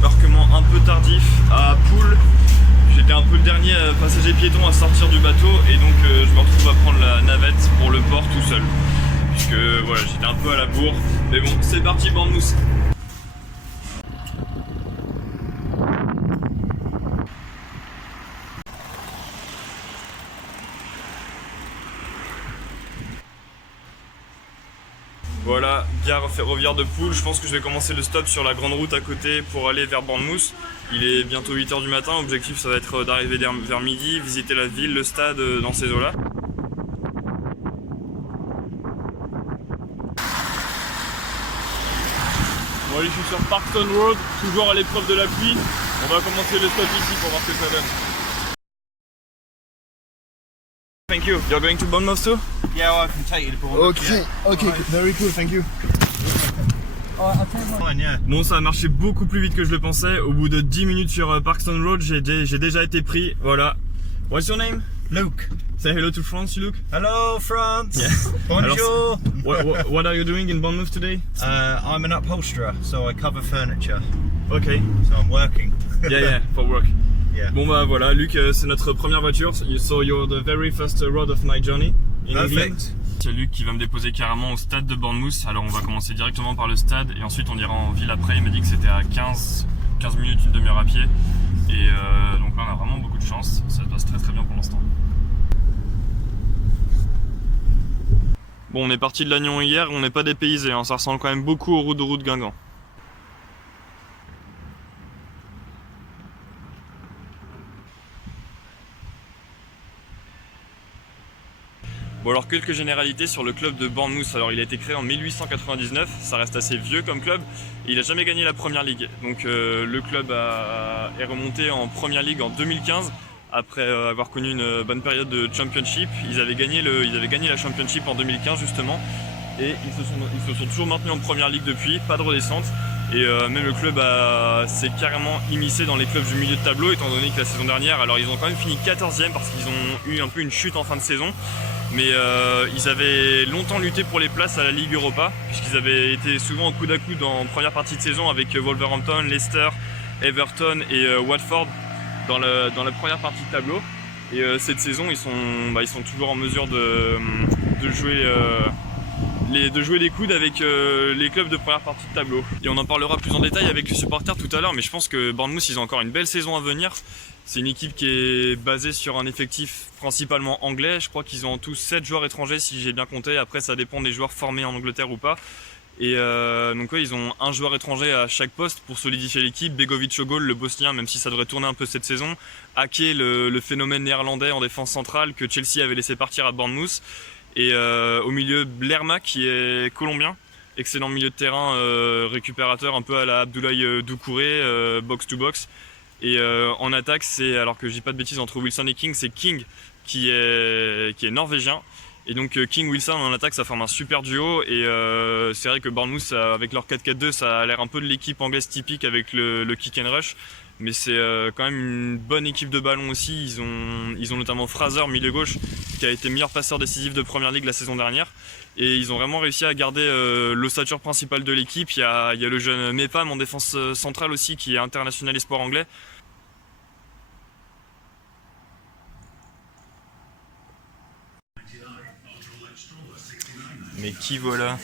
débarquement un peu tardif à Poole. J'étais un peu le dernier passager piéton à sortir du bateau et donc je me retrouve à prendre la navette pour le port tout seul. Puisque voilà, j'étais un peu à la bourre. Mais bon, c'est parti, Bournemouth. Voilà, gare ferroviaire de Poole. Je pense que je vais commencer le stop sur la grande route à côté pour aller vers Bournemouth. Il est bientôt 8 h du matin. L'objectif, ça va être d'arriver vers midi, visiter la ville, le stade dans ces eaux-là. Bon, allez, je suis sur Parkstone Road, toujours à l'épreuve de la pluie. On va commencer le stop ici pour voir ce que ça donne. Thank you. You're going to Bournemouth too? Yeah, well, I can take you to Bournemouth. Okay, yeah. okay, Right. very cool, thank you. Fine, yeah. Bon, ça a marché beaucoup plus vite que je le pensais. Au bout de 10 minutes sur Parkstone Road, j'ai déjà été pris. Voilà. What's your name? Luke. Say hello to France, Luke. Hello, France. Yeah. Bonjour. What are you doing in Bournemouth today? I'm an upholsterer, so I cover furniture. Okay. So I'm working. Yeah, for work. Yeah. Bon bah voilà, Luc, c'est notre première voiture. So you're the very first road of my journey in England. Perfect. C'est Luc qui va me déposer carrément au stade de Bournemouth. Alors on va commencer directement par le stade et ensuite on ira en ville après. Il m'a dit que c'était à 15 minutes, une demi-heure à pied. Et donc là on a vraiment beaucoup de chance. Ça se passe très très bien pour l'instant. Bon, on est parti de Lannion hier, on n'est pas dépaysé, hein. Ça ressemble quand même beaucoup aux routes de Guingamp. Bon alors quelques généralités sur le club de Bournemouth. Alors il a été créé en 1899, ça reste assez vieux comme club et il n'a jamais gagné la Première Ligue. Donc le club est remonté en Première Ligue en 2015 après avoir connu une bonne période de Championship. Ils avaient gagné la Championship en 2015 justement et ils se sont toujours maintenus en Première Ligue depuis, pas de redescente. Et même le club s'est carrément immiscé dans les clubs du milieu de tableau étant donné que la saison dernière, alors ils ont quand même fini 14e parce qu'ils ont eu un peu une chute en fin de saison. Mais ils avaient longtemps lutté pour les places à la Ligue Europa, puisqu'ils avaient été souvent au coude à coude en première partie de saison avec Wolverhampton, Leicester, Everton et Watford dans la première partie de tableau. Et cette saison, ils sont toujours en mesure de jouer des coudes avec les clubs de première partie de tableau. Et on en parlera plus en détail avec les supporters tout à l'heure, mais je pense que Bournemouth, ils ont encore une belle saison à venir. C'est une équipe qui est basée sur un effectif principalement anglais. Je crois qu'ils ont en tout 7 joueurs étrangers si j'ai bien compté. Après, ça dépend des joueurs formés en Angleterre ou pas. Et donc ouais, ils ont un joueur étranger à chaque poste pour solidifier l'équipe. Begovic Ogol, le Bosnien, même si ça devrait tourner un peu cette saison. Ake, le phénomène néerlandais en défense centrale que Chelsea avait laissé partir à Bournemouth. Et au milieu, Lerma qui est colombien. Excellent milieu de terrain, récupérateur un peu à la Abdoulaye Doucouré, box to box. Et en attaque, c'est, alors que je dis pas de bêtises entre Wilson et King, c'est King qui est norvégien. Et donc King-Wilson en attaque, ça forme un super duo. Et c'est vrai que Bournemouth, avec leur 4-4-2, ça a l'air un peu de l'équipe anglaise typique avec le kick and rush. Mais c'est quand même une bonne équipe de ballon aussi. Ils ont notamment Fraser, milieu gauche, qui a été meilleur passeur décisif de Première Ligue la saison dernière. Et ils ont vraiment réussi à garder l'ossature principale de l'équipe. Il y a le jeune Mepham en défense centrale aussi, qui est international espoir anglais. Mais qui voilà?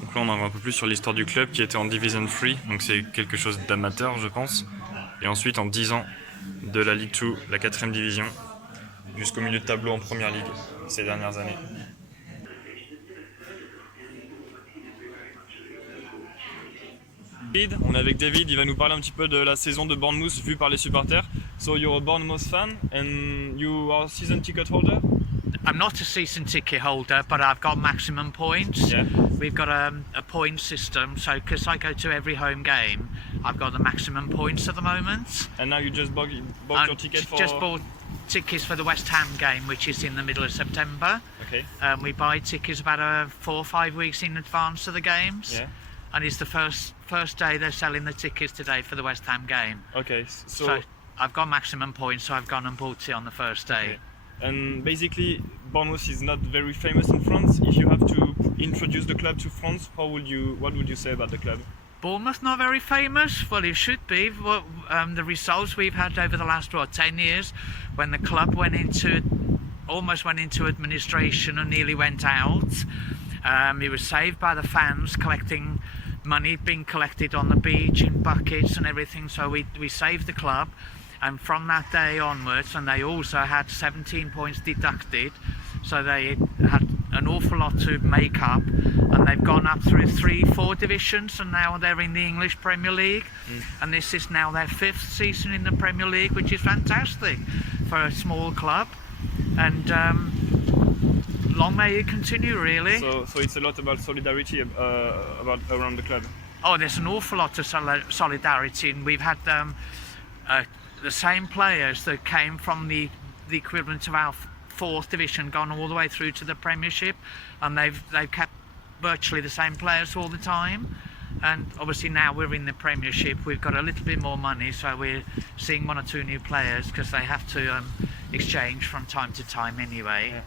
Donc là on en voit un peu plus sur l'histoire du club qui était en Division 3, donc c'est quelque chose d'amateur je pense. Et ensuite en 10 ans de la League 2, la 4ème division, jusqu'au milieu de tableau en Première Ligue ces dernières années. On est avec David, il va nous parler un petit peu de la saison de Bournemouth vue par les supporters. So you're a Bournemouth fan and you are a season ticket holder? I'm not a season ticket holder, but I've got maximum points. Yeah. We've got a point system, so because I go to every home game, I've got the maximum points at the moment. And now you just bought your ticket for... Just bought tickets for the West Ham game, which is in the middle of September. Okay. We buy tickets about 4 or 5 weeks in advance of the games. Yeah. And it's the first day they're selling the tickets today for the West Ham game. Okay, So I've got maximum points, so I've gone and bought it on the first day. Okay. And basically, Bournemouth is not very famous in France. If you have to introduce the club to France, what would you say about the club? Bournemouth not very famous? Well, it should be. Well, the results we've had over the last 10 years, when the club almost went into administration and nearly went out. It was saved by the fans collecting money being collected on the beach in buckets and everything. So we saved the club, and from that day onwards, and they also had 17 points deducted. So they had an awful lot to make up, and they've gone up through 3-4 divisions, and now they're in the English Premier League. And this is now their 5th season in the Premier League, which is fantastic for a small club. And long may it continue, really. So it's a lot about solidarity about around the club. Oh, there's an awful lot of solidarity, and we've had the same players that came from the equivalent of our 4th division gone all the way through to the Premiership, and they've kept virtually the same players all the time. And obviously now we're in the Premiership, we've got a little bit more money, so we're seeing 1 or 2 new players because they have to exchange from time to time anyway. Yeah.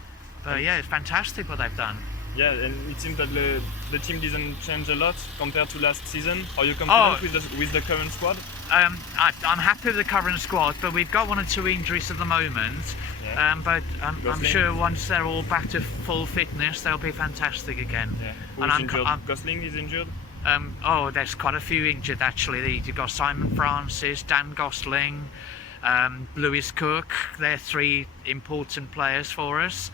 But yeah, it's fantastic what they've done. Yeah, and it seems that the team didn't change a lot compared to last season. Are you confident with the current squad? I'm happy with the current squad, but we've got 1 or 2 injuries at the moment. Yeah. But I'm sure once they're all back to full fitness, they'll be fantastic again. Yeah. And Who's injured? Gosling is injured? There's quite a few injured actually. You've got Simon Francis, Dan Gosling, Lewis Cook. They're 3 important players for us.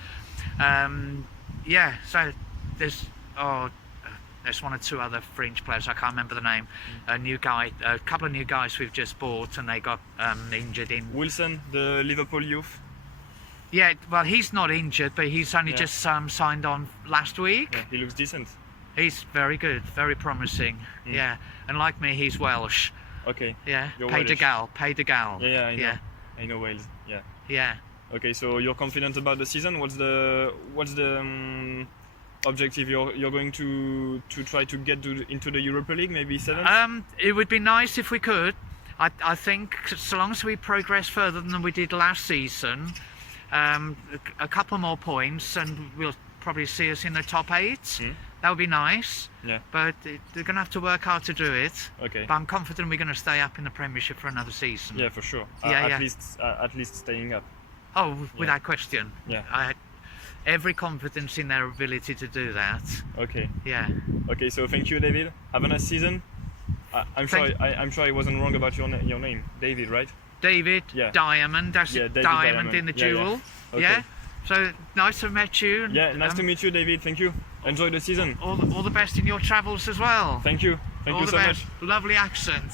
So there's 1 or 2 other fringe players. I can't remember the name. A couple of new guys we've just bought, and they got injured in. Wilson, the Liverpool youth. Yeah, well, he's not injured, but he's only just signed on last week. Yeah, he looks decent. He's very good, very promising. Yeah, and like me, he's Welsh. Okay. Yeah, You're Pays de Welsh. Galles. Yeah, I know. Yeah. I know Wales. Yeah. Yeah. Okay, so you're confident about the season. What's the objective? You're going to try to get into the Europa League, maybe 7th? It would be nice if we could. I think so long as we progress further than we did last season, a couple more points, and we'll probably see us in the top 8. That would be nice. Yeah. But they're going to have to work hard to do it. Okay. But I'm confident we're going to stay up in the Premiership for another season. Yeah, for sure. Yeah, At least staying up. Oh, without question. Yeah. I had every confidence in their ability to do that. Okay. Yeah. Okay, so thank you, David. Have a nice season. I'm sure I wasn't wrong about your name, David, right? David Diamond. That's David Diamond in the Yeah, duel. Okay. Yeah. So nice to have met you. Yeah, nice to meet you, David. Thank you. Enjoy the season. All the best in your travels as well. Thank you. Thank all you the so best. much. Lovely accent.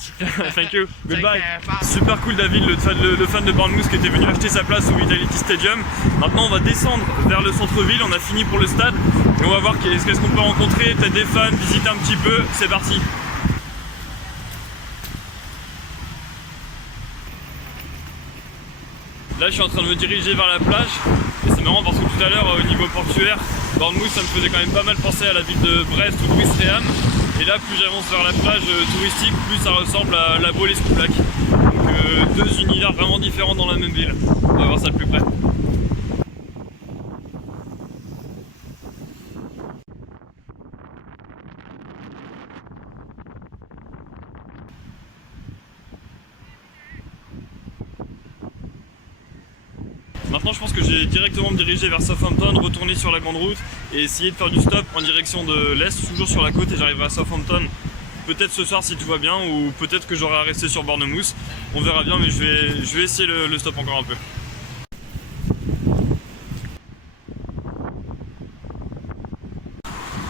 Thank you. Goodbye. care. Bye. Super cool, David, le fan de Bournemouth qui était venu acheter sa place au Vitality Stadium. Maintenant, on va descendre vers le centre-ville. On a fini pour le stade. Et on va voir qu'est-ce qu'on peut rencontrer. Peut-être des fans, visiter un petit peu. C'est parti. Là, je suis en train de me diriger vers la plage. Et c'est marrant parce que tout à l'heure, au niveau portuaire, Bournemouth, ça me faisait quand même pas mal penser à la ville de Brest ou de Ouistreham. Et là, plus j'avance vers la plage touristique, plus ça ressemble à La Baule et Scouplac. Donc 2 univers vraiment différents dans la même ville. On va voir ça de plus près. Maintenant, je pense que j'ai directement me diriger vers Southampton, retourner sur la grande route et essayer de faire du stop en direction de l'Est, toujours sur la côte, et j'arriverai à Southampton peut-être ce soir si tout va bien, ou peut-être que j'aurai à rester sur Bournemouth. On verra bien, mais je vais essayer le stop encore un peu.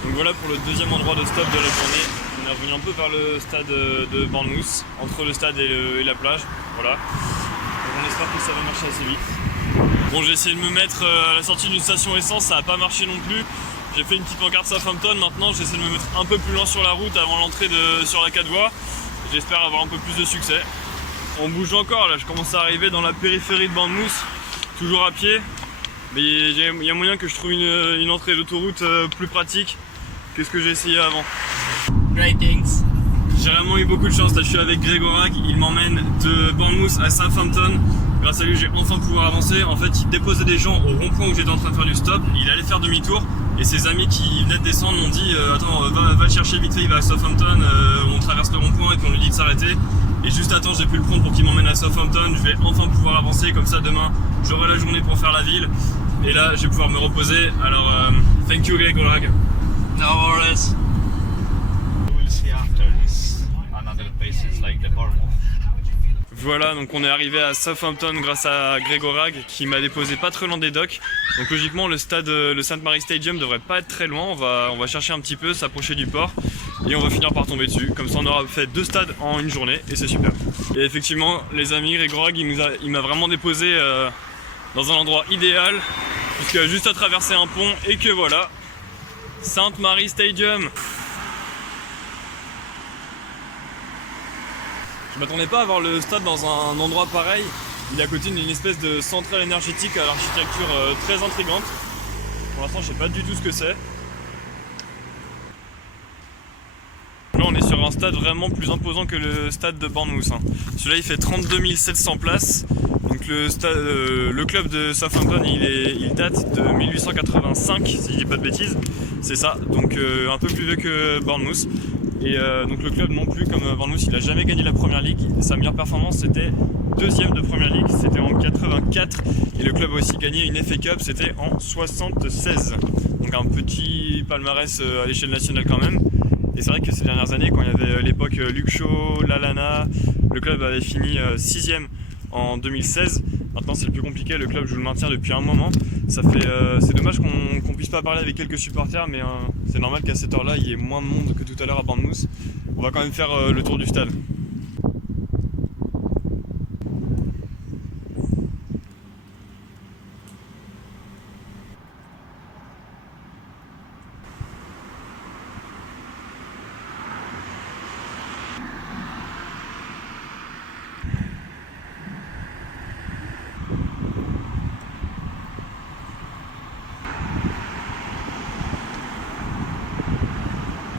Donc voilà pour le deuxième endroit de stop de la journée. On est revenu un peu vers le stade de Bournemouth, entre le stade et la plage. Voilà. Donc on espère que ça va marcher assez vite. Bon, j'ai essayé de me mettre à la sortie d'une station essence, ça n'a pas marché non plus. J'ai fait une petite pancarte Southampton, maintenant j'essaie de me mettre un peu plus loin sur la route avant l'entrée sur la 4 voies. J'espère avoir un peu plus de succès. On bouge encore, là je commence à arriver dans la périphérie de Bournemouth, toujours à pied. Mais il y a moyen que je trouve une entrée d'autoroute plus pratique que ce que j'ai essayé avant. Greetings. J'ai vraiment eu beaucoup de chance, là je suis avec Grégorac, il m'emmène de Bournemouth à Southampton. Grâce à lui, j'ai enfin pouvoir avancer. En fait, il déposait des gens au rond-point où j'étais en train de faire du stop. Il allait faire demi-tour et ses amis qui venaient de descendre m'ont dit attends, va le chercher vite fait, il va à Southampton, on traverse le reposer. Et juste à temps, j'ai pu le prendre pour qu'il m'emmène à Southampton. Je vais enfin pouvoir avancer, comme ça demain, j'aurai la journée pour faire la ville. Et là, je vais pouvoir me reposer. Alors, thank you Gregorag. No worries. We'll see after this. Another places like the Bournemouth. Voilà, donc on est arrivé à Southampton grâce à Gregorag qui m'a déposé pas très loin des docks. Donc logiquement le stade, le St Mary's Stadium devrait pas être très loin, on va chercher un petit peu, s'approcher du port et on va finir par tomber dessus. Comme ça on aura fait 2 stades en une journée et c'est super. Et effectivement les amis, Gregorag il m'a vraiment déposé dans un endroit idéal puisqu'il y a juste à traverser un pont et que voilà, St Mary's Stadium. Je m'attendais pas à voir le stade dans un endroit pareil. Il est à côté d'une espèce de centrale énergétique à l'architecture très intrigante. Pour l'instant, je sais pas du tout ce que c'est. Là, on est sur un stade vraiment plus imposant que le stade de Bournemouth. Celui-là, il fait 32 700 places. Donc le club de Southampton, il date de 1885, si je dis pas de bêtises. C'est ça, donc un peu plus vieux que Bournemouth. Et donc le club non plus, comme Bournemouth, il a jamais gagné la Première Ligue. Sa meilleure performance c'était 2e de Première Ligue, c'était en 84. Et le club a aussi gagné une FA Cup, c'était en 76. Donc un petit palmarès à l'échelle nationale quand même. Et c'est vrai que ces dernières années, quand il y avait l'époque Luke Shaw, Lallana, le club avait fini 6e en 2016. Maintenant c'est le plus compliqué, le club joue le maintien depuis un moment. C'est dommage qu'on puisse pas parler avec quelques supporters, mais c'est normal qu'à cette heure-là il y ait moins de monde que tout à l'heure à Bournemouth. On va quand même faire le tour du stade.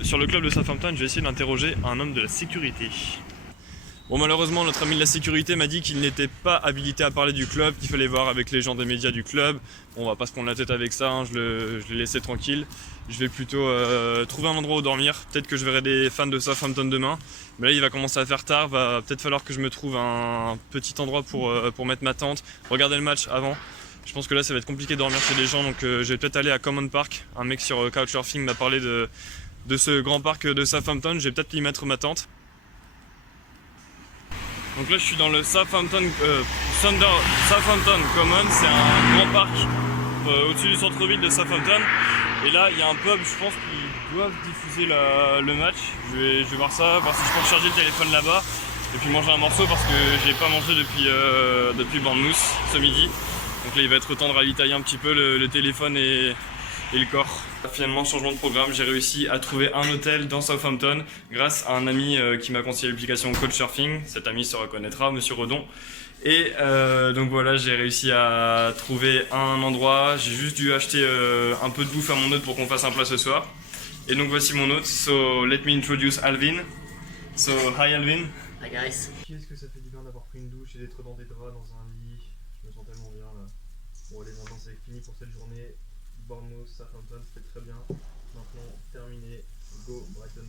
Sur le club de Southampton, je vais essayer d'interroger un homme de la sécurité. Bon, malheureusement, notre ami de la sécurité m'a dit qu'il n'était pas habilité à parler du club, qu'il fallait voir avec les gens des médias du club. Bon, on va pas se prendre la tête avec ça, je l'ai laissé tranquille. Je vais plutôt trouver un endroit où dormir. Peut-être que je verrai des fans de Southampton demain. Mais là, il va commencer à faire tard. Va peut-être falloir que je me trouve un petit endroit pour mettre ma tente, regarder le match avant. Je pense que là, ça va être compliqué de dormir chez les gens, donc je vais peut-être aller à Common Park. Un mec sur Couchsurfing m'a parlé de ce grand parc de Southampton, je vais peut-être y mettre ma tente. Donc là je suis dans le Southampton Common, c'est un grand parc au-dessus du centre-ville de Southampton. Et là il y a un pub, je pense qu'ils doivent diffuser le match. Je vais voir ça, voir si je peux recharger le téléphone là-bas. Et puis manger un morceau parce que j'ai pas mangé depuis Bournemouth ce midi. Donc là il va être temps de ravitailler un petit peu le téléphone et le corps. Finalement, changement de programme, j'ai réussi à trouver un hôtel dans Southampton grâce à un ami qui m'a conseillé l'application Couchsurfing. Cet ami se reconnaîtra, Monsieur Redon. Et donc voilà, j'ai réussi à trouver un endroit. J'ai juste dû acheter un peu de bouffe à mon hôte pour qu'on fasse un plat ce soir. Et donc voici mon hôte. So let me introduce Alvin. So hi Alvin. Hi guys. Qu'est-ce que ça fait du bien d'avoir pris une douche et d'être dans des draps, dans un lit. Je me sens tellement bien là. Bon allez, maintenant c'est fini pour cette journée. Bournemouth, Southampton, c'était très bien. Maintenant terminé. Go Brighton.